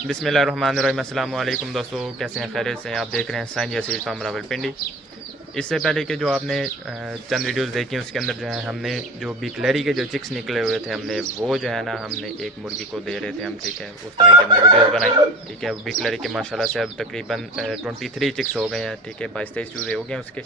बिस्मिल्लाहिर्रहमानिर्रहीम। अस्सलाम वालेकुम दोस्तों, कैसे हैं? खैरियत से हैं? आप देख रहे हैं साइन यासीर फार्म रावलपिंडी। इससे पहले कि जो आपने चंद वीडियोस देखी उसके अंदर जो है हमने जो बिकलरी के जो चिक्स निकले हुए थे हमने वो जो है ना हमने एक मुर्गी को दे रहे थे हम, ठीक है। उस तरह की हमने वीडियोस बनाई, ठीक है। बिकलरी के माशाल्लाह से अब तकरीबन 23 चिक्स हो गए हैं, ठीक है। 22-23 चूज़े हो गए हैं उसके।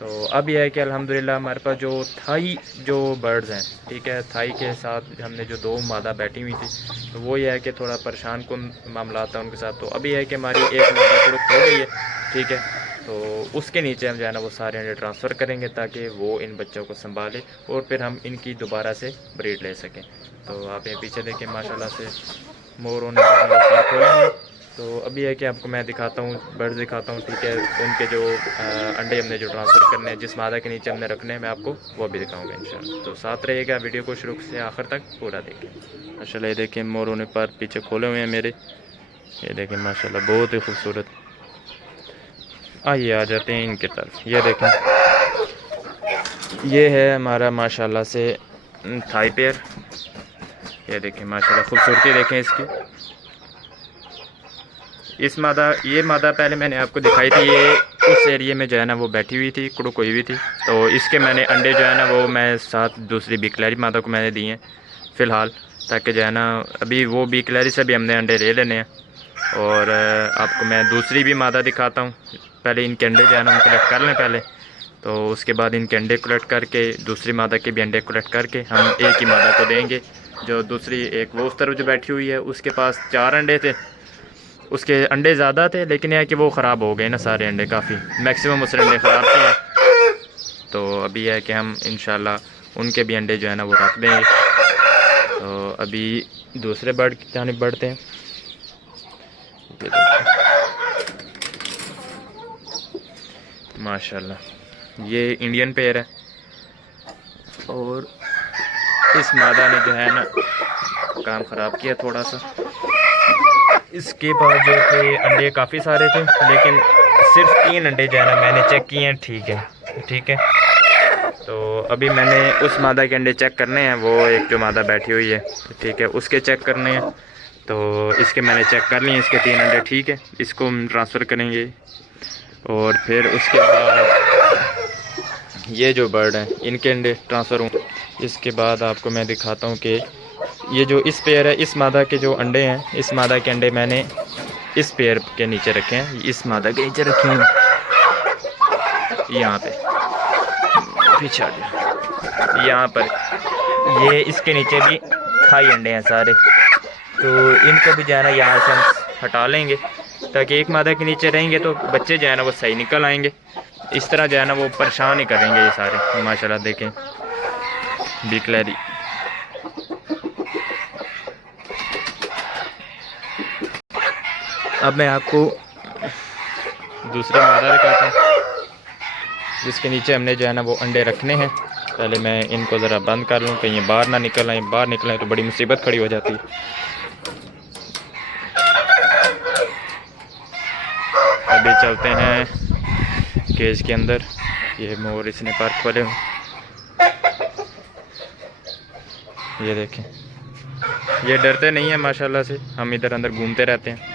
तो अब यह है कि अल्हम्दुलिल्लाह हमारे पास जो थाई जो बर्ड्स हैं, ठीक है, थाई के साथ हमने जो 2 मादा बैठी हुई थी, तो वो ये है कि थोड़ा परेशान कुन मामला था उनके साथ। तो अभी है कि हमारी एक मादा थोड़ी खो गई है, ठीक है। तो उसके नीचे हम जो है ना वो सारे अंडे ट्रांसफ़र करेंगे ताकि वो इन बच्चों को संभाले और फिर हम इनकी दोबारा से ब्रीड ले सकें। तो आप ये पीछे देखें माशाल्लाह से मोरों ने पर खोले हैं। तो अभी है कि आपको मैं दिखाता हूँ, बर्ड्स दिखाता हूँ, ठीक है। उनके जो अंडे हमने जो ट्रांसफ़र करने हैं, जिस मादा के नीचे हमने रखने हैं, मैं आपको वो भी दिखाऊँगा इंशाल्लाह। तो साथ रहिएगा, वीडियो को शुरू से आखिर तक पूरा देखें। माशाल्लाह ये देखें मोरों ने पर पीछे खोले हुए हैं मेरे, ये देखें माशाल्लाह बहुत ही खूबसूरत। आइए आ जाते हैं इनके तरफ। ये देखें, ये है हमारा माशाल्लाह से थाई पेयर। ये देखें माशाल्लाह खूबसूरती देखें इसकी। ये मादा पहले मैंने आपको दिखाई थी, ये उस एरिया में जो है ना वो बैठी हुई थी, कुड़ुक हुई हुई थी। तो इसके मैंने अंडे जो है ना वो मैं साथ दूसरी बिकलरी मादा को मैंने दिए हैं फ़िलहाल, ताकि जो है ना अभी वो बिकलरी से भी हमने अंडे ले लेने हैं। और आपको मैं दूसरी भी मादा दिखाता हूँ। पहले इनके अंडे जो है ना हम कलेक्ट कर लें पहले, तो उसके बाद इनके अंडे कलेक्ट करके दूसरी मादा के भी अंडे कलेक्ट करके हम एक ही मादा को देंगे। जो दूसरी एक वो उस तरफ जो बैठी हुई है उसके पास 4 अंडे थे, उसके अंडे ज़्यादा थे, लेकिन यह कि वो ख़राब हो गए ना सारे अंडे, काफ़ी मैक्सिमम उसके अंडे ख़राब थे। तो अभी है कि हम इंशाल्लाह उनके भी अंडे जो है ना वो रख देंगे। तो अभी दूसरे बर्ड की जानिब बढ़ते हैं। माशाल्लाह ये इंडियन पेयर है और इस मादा ने जो है ना काम ख़राब किया थोड़ा सा। इसके पास जो थे अंडे काफ़ी सारे थे, लेकिन सिर्फ 3 अंडे जो है ना मैंने चेक किए हैं, ठीक है, ठीक है। तो अभी मैंने उस मादा के अंडे चेक करने हैं, वो एक जो मादा बैठी हुई है, ठीक है, उसके चेक करने हैं। तो इसके मैंने चेक कर लिए, इसके 3 अंडे ठीक है, इसको हम ट्रांसफ़र करेंगे। और फिर उसके बाद ये जो बर्ड हैं इनके अंडे ट्रांसफ़र हों। इसके बाद आपको मैं दिखाता हूँ कि ये जो इस पेयर है, इस मादा के जो अंडे हैं, इस मादा के अंडे मैंने इस पेयर के नीचे रखे हैं, इस मादा के नीचे रखे हैं, यहाँ पे पीछे यहाँ पर ये इसके नीचे भी थाई अंडे हैं सारे। तो इनको भी जो है ना यहाँ से हम हटा लेंगे, ताकि एक मादा के नीचे रहेंगे तो बच्चे जो है ना वो सही निकल आएंगे। इस तरह जो है ना वो परेशान ही करेंगे ये सारे। माशाल्लाह देखें बिकलरी। अब मैं आपको दूसरी मादा दिखाता हूँ, जिसके नीचे हमने जो है ना वो अंडे रखने हैं। पहले मैं इनको ज़रा बंद कर लूँ, कहीं बाहर ना निकल आए। बाहर निकलें तो बड़ी मुसीबत खड़ी हो जाती है। अभी चलते हैं केज के अंदर। ये मोर इसने पर खोले हुए, ये देखें, ये डरते नहीं है माशाल्लाह से। हम इधर अंदर घूमते रहते हैं।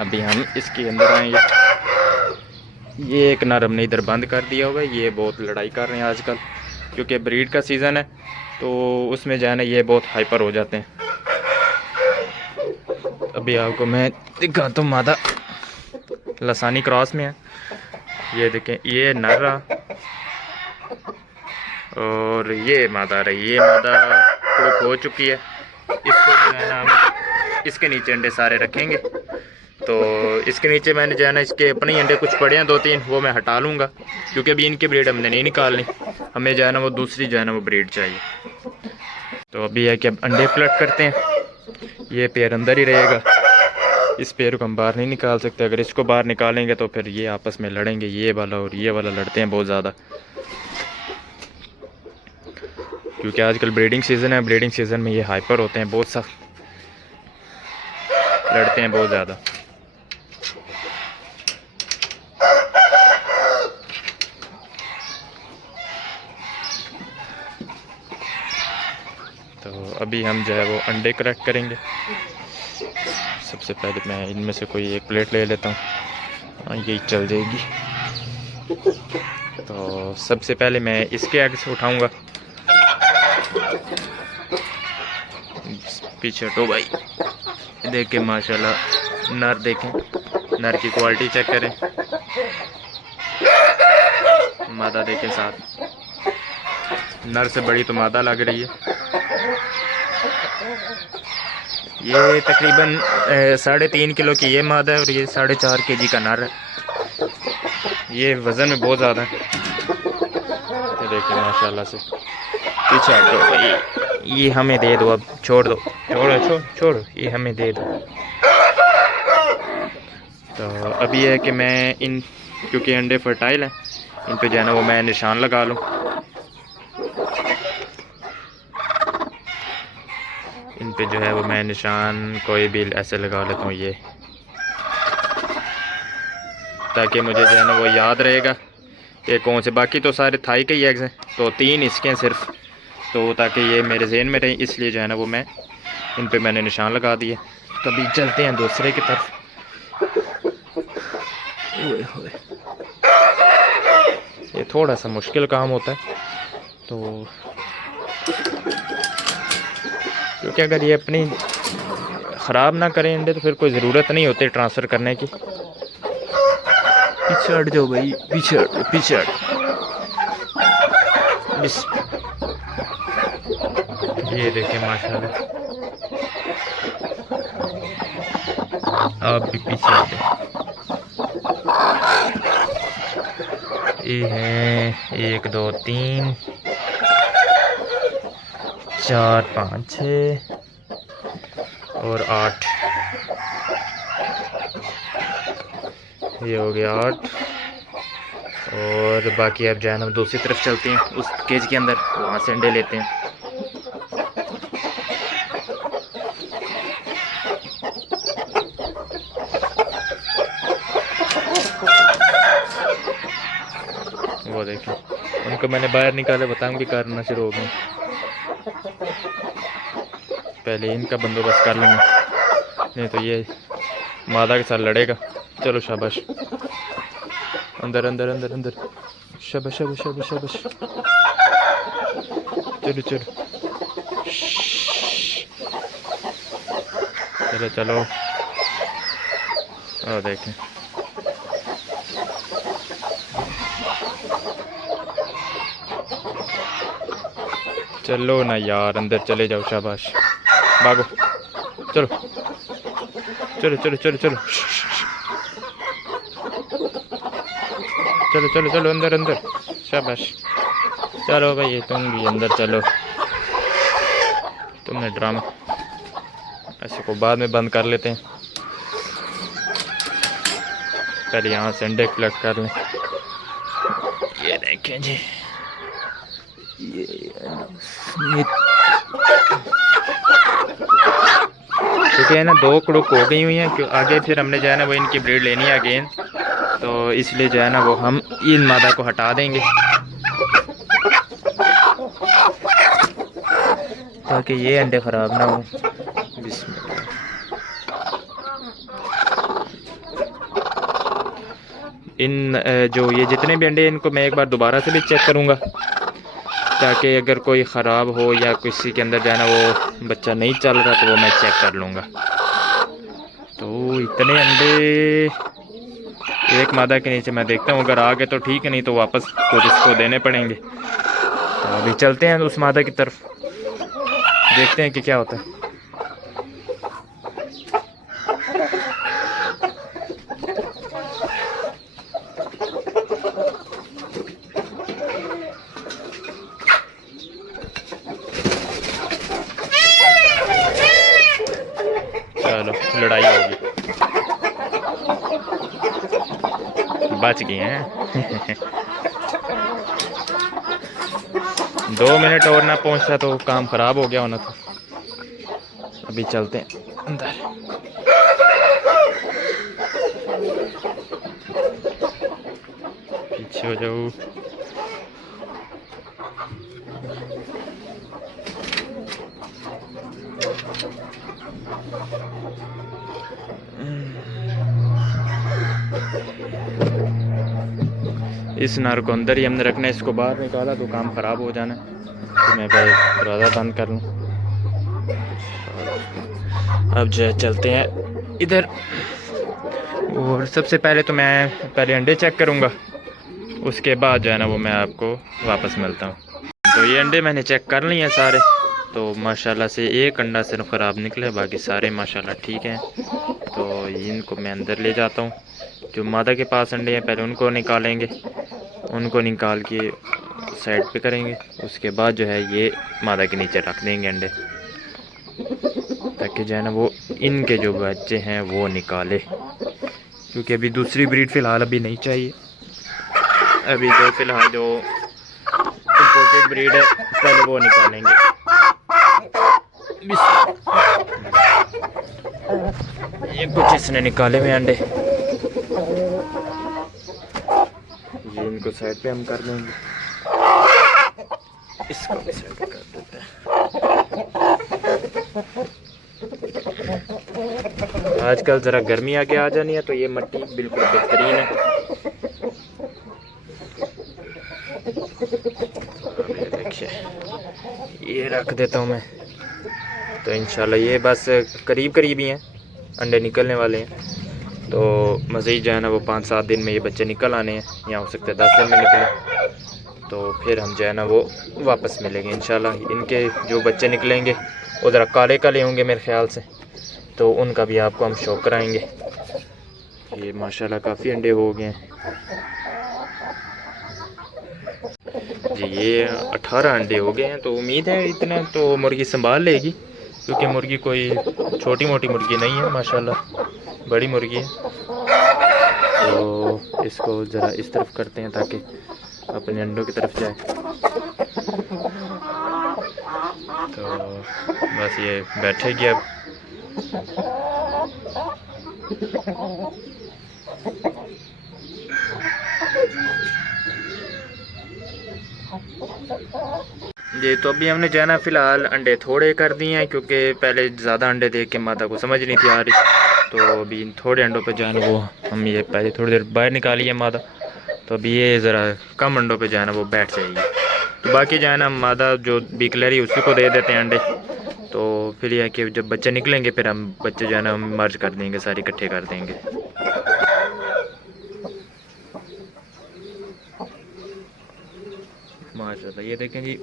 अभी हम इसके अंदर आएंगे। ये एक नर हमने इधर बंद कर दिया हुआ है, ये बहुत लड़ाई कर रहे हैं आजकल, क्योंकि ब्रीड का सीज़न है तो उसमें जो है ना ये बहुत हाइपर हो जाते हैं। अभी आपको मैं दिखाता हूँ, मादा लसानी क्रॉस में है। ये देखें, ये नर रहा और ये मादा रही। ये मादा कुड़ुक हो चुकी है। इसको जो है ना हम इसके नीचे अंडे सारे रखेंगे। तो इसके नीचे मैंने जो है ना इसके अपने ही अंडे कुछ पड़े हैं 2-3, वो मैं हटा लूँगा, क्योंकि अभी इनकी ब्रीड हमने नहीं निकालनी। हमें जो है ना वो दूसरी जो है ना वो ब्रीड चाहिए। तो अभी है कि अब अंडे पलट करते हैं। ये पेयर अंदर ही रहेगा, इस पेयर को हम बाहर नहीं निकाल सकते। अगर इसको बाहर निकालेंगे तो फिर ये आपस में लड़ेंगे, ये वाला और ये वाला लड़ते हैं बहुत ज़्यादा, क्योंकि आजकल ब्रीडिंग सीज़न है। ब्रीडिंग सीज़न में ये हाइपर होते हैं, बहुत सख्त लड़ते हैं बहुत ज़्यादा। तो अभी हम जो है वो अंडे क्रैक करेंगे। सबसे पहले मैं इनमें से कोई एक प्लेट ले लेता हूँ, हाँ यही चल जाएगी। तो सबसे पहले मैं इसके आगे से उठाऊँगा। पीछे हटो भाई, देख के माशाल्लाह नर देखें, नर की क्वालिटी चेक करें, मादा देखें साथ, नर से बड़ी तो मादा लग रही है। ये तकरीबन 3.5 किलो की ये मादा है और ये 4.5 kg का नर है। ये वज़न में बहुत ज़्यादा है, ये देखिए माशाल्लाह से। पीछे हटो भाई, ये हमें दे दो, अब छोड़ दो, छोड़ो ये हमें दे दो। तो अभी है कि मैं इन, क्योंकि अंडे फर्टाइल हैं, इन पे जो है ना वो मैं निशान लगा लूँ। इन पे जो है वो मैं निशान कोई भी ऐसे लगा लेता हूँ, ये, ताकि मुझे जो है ना वो याद रहेगा कि कौन से। बाकी तो सारे थाई के ही एग्स हैं, तो 3 इसके हैं सिर्फ, तो ताकि ये मेरे जहन में रहे, इसलिए जो है ना वो मैं इन पे मैंने निशान लगा दिए। कभी चलते हैं दूसरे की तरफ। ये थोड़ा सा मुश्किल काम होता है, तो क्योंकि अगर ये अपनी ख़राब ना करें अंडे तो फिर कोई ज़रूरत नहीं होती ट्रांसफ़र करने की। पीछे हट जाओ भाई, पीछे हट। ये देखें माशाल्लाह, आप भी पीछे हटे। ये हैं 1 2 3 4 5 6 और 8, ये हो गया 8। और बाकी अब जो है ना दूसरी तरफ चलते हैं, उस केज के अंदर, वहाँ से अंडे लेते हैं। वो देखें, उनको मैंने बाहर निकाले, बताऊँ भी करना शुरू हो गए। पहले इनका बंदोबस्त कर लेंगे, नहीं तो ये मादा के साथ लड़ेगा। चलो शाबाश, अंदर अंदर अंदर अंदर, शाबाश शाबाश शाबाश शाबाश, चलो चलो चलो चलो। और देखें, चलो ना यार, अंदर चले जाओ, शाबाश, भागो, चलो चलो चलो चलो चलो चलो चलो चलो, अंदर अंदर, शाबाश। चलो भाई तुम भी अंदर चलो, तुमने ड्रामा, ऐसे को बाद में बंद कर लेते हैं, पहले यहाँ से अंडे कलेक्ट कर लें। ये देखें जी, ये क्योंकि है ना 2 कुड़ुक हो गई हुई हैं, क्यों आगे फिर हमने जो है ना वो इनकी ब्रीड लेनी है अगेन, तो इसलिए जो है ना वो हम इन मादा को हटा देंगे ताकि ये अंडे ख़राब ना हो। इन जो ये जितने भी अंडे, इनको मैं एक बार दोबारा से भी चेक करूँगा, ताकि अगर कोई ख़राब हो या किसी के अंदर जो है ना वो बच्चा नहीं चल रहा तो वो मैं चेक कर लूँगा। तो इतने अंडे एक मादा के नीचे मैं देखता हूँ, अगर आ गए तो ठीक है, नहीं तो वापस कुछ इसको देने पड़ेंगे। तो अभी चलते हैं उस मादा की तरफ, देखते हैं कि क्या होता है। चलो लड़ाई होगी, बच गए हैं 2 मिनट और ना पहुंचता तो काम ख़राब हो गया होना था। अभी चलते हैं अंदर। पीछे हो जाओ। इस नर को अंदर ही हमने रखना है, इसको बाहर निकाला तो काम ख़राब हो जाना है। तो मैं भाई दरवाज़ा बंद कर लूँ। अब जो है चलते हैं इधर, और सबसे पहले तो मैं पहले अंडे चेक करूँगा, उसके बाद जो है ना वो मैं आपको वापस मिलता हूँ। तो ये अंडे मैंने चेक कर लिए हैं सारे, तो माशाल्लाह से एक अंडा सिर्फ ख़राब निकले, बाकी सारे माशाल्लाह ठीक हैं। तो इनको मैं अंदर ले जाता हूँ। जो मादा के पास अंडे हैं पहले उनको निकालेंगे, उनको निकाल के साइड पे करेंगे, उसके बाद जो है ये मादा के नीचे रख देंगे अंडे, ताकि जो है ना वो इनके जो बच्चे हैं वो निकाले, क्योंकि अभी दूसरी ब्रीड फ़िलहाल अभी नहीं चाहिए। अभी जो फ़िलहाल जो इम्पोर्टेड ब्रीड है पहले वो निकालेंगे। ये कुछ इसने निकाले हुए अंडे, ये इनको साइड पे हम कर देंगे, इसको भी साइड पे कर देते हैं। आजकल ज़रा गर्मी आगे आ जानी है तो ये मट्टी बिल्कुल बेहतरीन है। ये देखिए, ये रख देता हूँ मैं। तो इंशाल्लाह ये बस करीब करीब ही हैं, अंडे निकलने वाले हैं। तो मज़ीद जो है ना वो 5-7 दिन में ये बच्चे निकल आने हैं, या हो सकते हैं 10 दिन में निकले। तो फिर हम जो है ना वो वापस मिलेंगे इंशाल्लाह। इनके जो बच्चे निकलेंगे वो ज़रा काले काले होंगे मेरे ख़्याल से, तो उनका भी आपको हम शो कराएंगे। ये माशाल्लाह काफ़ी अंडे हो गए हैं जी, ये 18 अंडे हो गए हैं। तो उम्मीद है इतना तो मुर्गी संभाल लेगी, क्योंकि मुर्गी कोई छोटी मोटी मुर्गी नहीं है, माशाल्लाह बड़ी मुर्गी है। तो इसको ज़रा इस तरफ करते हैं ताकि अपने अंडों की तरफ जाए। तो बस ये बैठेगी अब। जी, तो अभी हमने जो है ना फ़िलहाल अंडे थोड़े कर दिए हैं, क्योंकि पहले ज़्यादा अंडे देख के माता को समझ नहीं थी आ रही। तो अभी थोड़े अंडों पे जो है ना वो हम ये पहले थोड़ी देर बाहर निकाली है मादा, तो अभी ये ज़रा कम अंडों पे जो है ना वो बैठ जाएगी। तो बाकी जो है ना मादा जो बिकलरी उसी को दे देते हैं अंडे। तो फिर यह है कि जब बच्चे निकलेंगे फिर हम बच्चे जो है ना हम मर्ज कर देंगे, सारे इकट्ठे कर देंगे। माशाल्लाह ये देखें जी,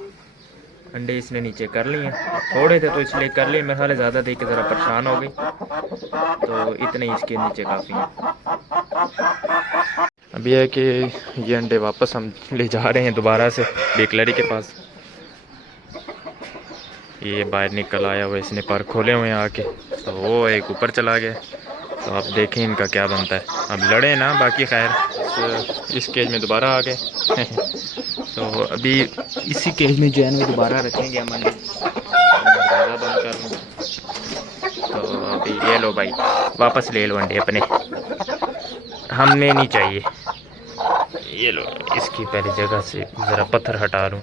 अंडे इसने नीचे कर लिए हैं। थोड़े थे तो इसलिए कर लिए, मेरे ख्याल ज़्यादा देख के ज़रा परेशान हो गई, तो इतने इसके नीचे काफ़ी हैं। अभी है कि ये अंडे वापस हम ले जा रहे हैं दोबारा से बिकलरी के पास। ये बाहर निकल आया हुआ, इसने पर खोले हुए हैं आके, तो वो एक ऊपर चला गया। तो आप देखें इनका क्या बनता है। अब लड़े ना, बाकी खैर इस केज में दोबारा आ गए। तो अभी इसी केज में जो है ना दोबारा रखेंगे हम अंडे। दरवाज़ा बंद कर लूँ। तो अभी ये लो भाई, वापस ले लो अंडे अपने, हमें नहीं चाहिए। ये लो, इसकी पहली जगह से ज़रा पत्थर हटा लूँ।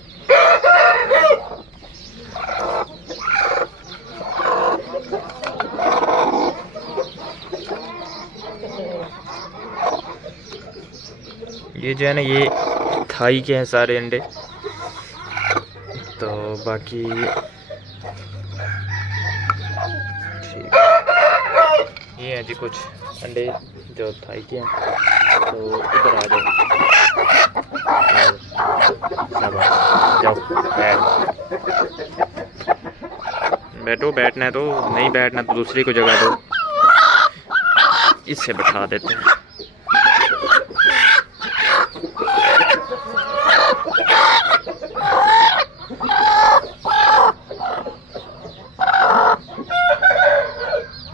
ये जो है ना ये थाई के हैं सारे अंडे। तो बाकी ठीक, ये हैं जी कुछ अंडे जो थाई के हैं। तो इधर आ जाओ, जाओ बैठो, बैठना है तो, नहीं बैठना तो दूसरी को जगह दो, इससे बैठा देते हैं।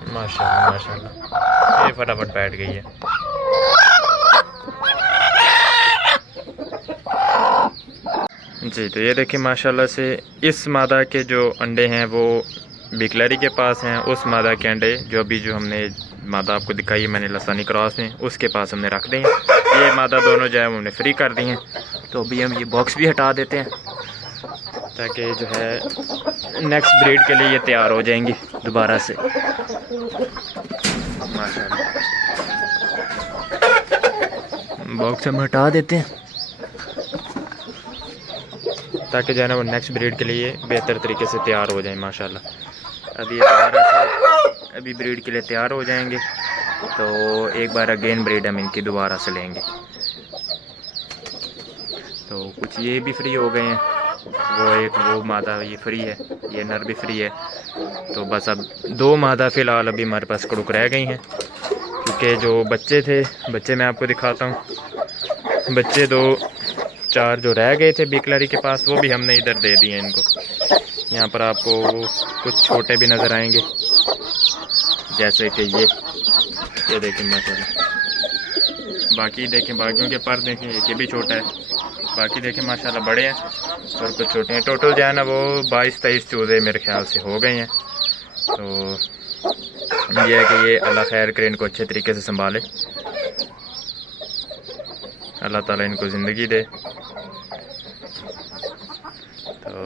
माशाल्लाह माशाल्लाह, ये फटाफट बैठ गई है। जी, तो ये देखिए माशाल्लाह से इस मादा के जो अंडे हैं वो बिकलरी के पास हैं। उस मादा के अंडे जो अभी जो हमने मादा आपको दिखाई है मैंने लसानी क्रॉस में, उसके पास हमने रख दी हैं। ये मादा दोनों जो है हमने फ्री कर दी हैं। तो अभी हम ये बॉक्स भी हटा देते हैं। ताकि जो है नेक्स्ट ब्रीड के लिए ये तैयार हो जाएंगी दोबारा से। माशाल्लाह बॉक्स हम हटा देते हैं ताकि जो है ना वो नेक्स्ट ब्रीड के लिए बेहतर तरीके से तैयार हो जाए माशाल्लाह। अभी दोबारा से अभी ब्रीड के लिए तैयार हो जाएंगे तो एक बार अगेन ब्रीड हम इनकी दोबारा से लेंगे। तो कुछ ये भी फ्री हो गए हैं, वो मादा ये फ्री है, ये नर भी फ्री है। तो बस अब 2 मादा फ़िलहाल अभी हमारे पास कड़ुक रह गई हैं, क्योंकि जो बच्चे थे, बच्चे मैं आपको दिखाता हूँ, बच्चे 2-4 जो रह गए थे बिकलरी के पास वो भी हमने इधर दे दिए इनको। यहाँ पर आपको कुछ छोटे भी नज़र आएंगे, जैसे कि ये देखें माशाल्लाह। बाकी देखें बाकियों के पर देखें, एक ये भी छोटा है, बाकी देखें माशाल्लाह बड़े हैं और कुछ छोटे हैं। टोटल जो है ना वो 22-23 चूज़े मेरे ख्याल से हो गए हैं। तो ये है कि ये अल्लाह खैर करे, इनको अच्छे तरीके से संभाले, अल्लाह ताला इनको ज़िंदगी दे। तो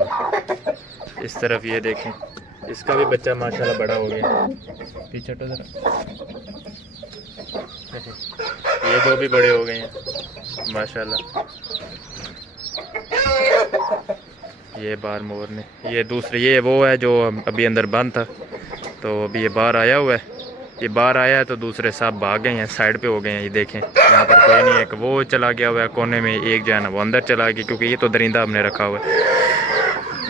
इस तरफ ये देखें, इसका भी बच्चा माशाल्लाह बड़ा हो गया। पीछे तो ज़रा, ये 2 भी बड़े हो गए हैं माशाल्लाह। ये बार मोर ने, ये दूसरे, ये वो है जो अभी अंदर बंद था, तो अभी ये बाहर आया हुआ है। ये बाहर आया है तो दूसरे सब भाग गए हैं, साइड पे हो गए हैं। ये देखें यहाँ पर कोई नहीं है, एक वो चला गया हुआ है कोने में, एक जो है ना वो अंदर चला गया, क्योंकि ये तो दरिंदा हमने रखा हुआ है।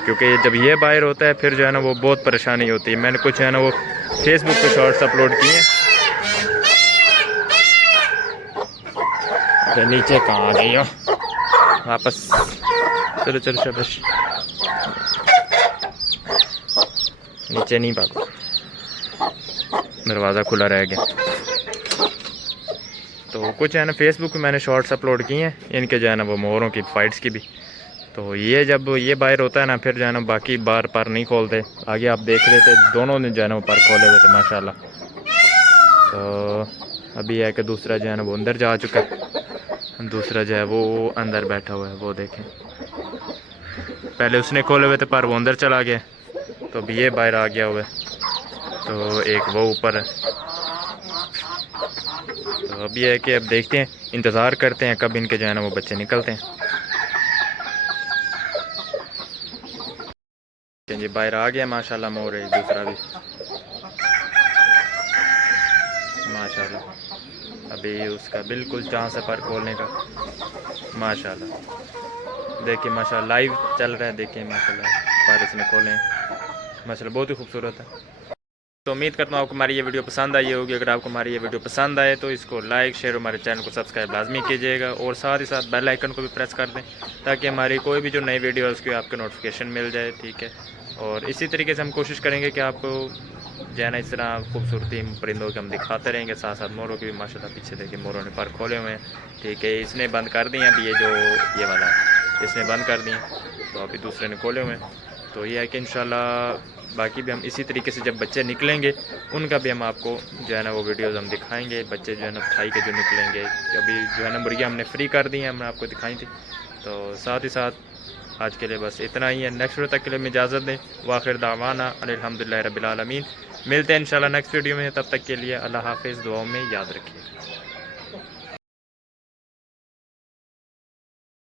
क्योंकि जब ये बाहर होता है फिर जो है ना वो बहुत परेशानी होती है। मैंने कुछ है ना वो फेसबुक पे शॉर्ट्स अपलोड किए हैं। अरे नीचे कहाँ आ गई हो वापस, चलो चलो शाबाश, नीचे नहीं भागो, दरवाज़ा खुला रह गया। तो कुछ है ना फेसबुक पे मैंने शॉर्ट्स अपलोड किए हैं इनके जो है ना वो मोरों की फाइट्स की भी। तो ये जब ये बाहर होता है ना फिर जो है ना बाकी बार पर नहीं खोलते। आगे आप देख रहे थे दोनों ने जो है ना वो पर खोले हुए थे माशाल्लाह। तो अभी है कि दूसरा जो है ना वो अंदर जा चुका है, दूसरा जो है वो अंदर बैठा हुआ है, वो देखें। पहले उसने खोले हुए थे पर वो अंदर चला गया, तो अभी ये बाहर आ गया हुआ है। तो एक वो ऊपर है। तो अभी है कि अब देखते हैं, इंतज़ार करते हैं कब इनके जो है ना वो बच्चे निकलते हैं। जी बाहर आ गया माशाल्लाह मोर है, दूसरा भी माशाल्लाह। अभी उसका बिल्कुल चांस है पर खोलने का माशाल्लाह। देखिए माशाल्लाह लाइव चल रहा है, देखिए माशाल्लाह पर इसने खोले माशाल्लाह, बहुत ही खूबसूरत है। तो उम्मीद करता हूँ आपको हमारी ये वीडियो पसंद आई होगी। अगर आपको हमारी ये वीडियो पसंद आए तो इसको लाइक शेयर, हमारे चैनल को सब्सक्राइब लाजमी कीजिएगा और साथ ही साथ बेल आइकन को भी प्रेस कर दें ताकि हमारी कोई भी जो नई वीडियो है उसकी आपको नोटिफिकेशन मिल जाए, ठीक है। और इसी तरीके से हम कोशिश करेंगे कि आपको जो है ना इस तरह खूबसूरती परिंदों के हम दिखाते रहेंगे, साथ साथ मोरों की भी माशाल्लाह। पीछे देखिए मोरों ने पर खोले हुए हैं, ठीक है। इसने बंद कर दिए अभी, ये जो ये वाला इसने बंद कर दिए, तो अभी दूसरे ने खोले हुए हैं। तो ये है कि इंशाल्लाह बाकी भी हम इसी तरीके से जब बच्चे निकलेंगे उनका भी हम आपको जो है ना वो वीडियोज़ हम दिखाएंगे। बच्चे जो है ना थाई के जो निकलेंगे, अभी जो है ना मुर्गियाँ हमने फ्री कर दी हैं, हमने आपको दिखाई थी। तो साथ ही साथ आज के लिए बस इतना ही है। नेक्स्ट वीडियो तक के लिए मैं इजाज़त दें। वाखिर दावाना अल्हम्दुलिल्लाहि रब्बिल आलमीन। मिलते हैं इंशाल्लाह नेक्स्ट वीडियो में, तब तक के लिए अल्लाह हाफिज़। दुआओं में याद रखिए।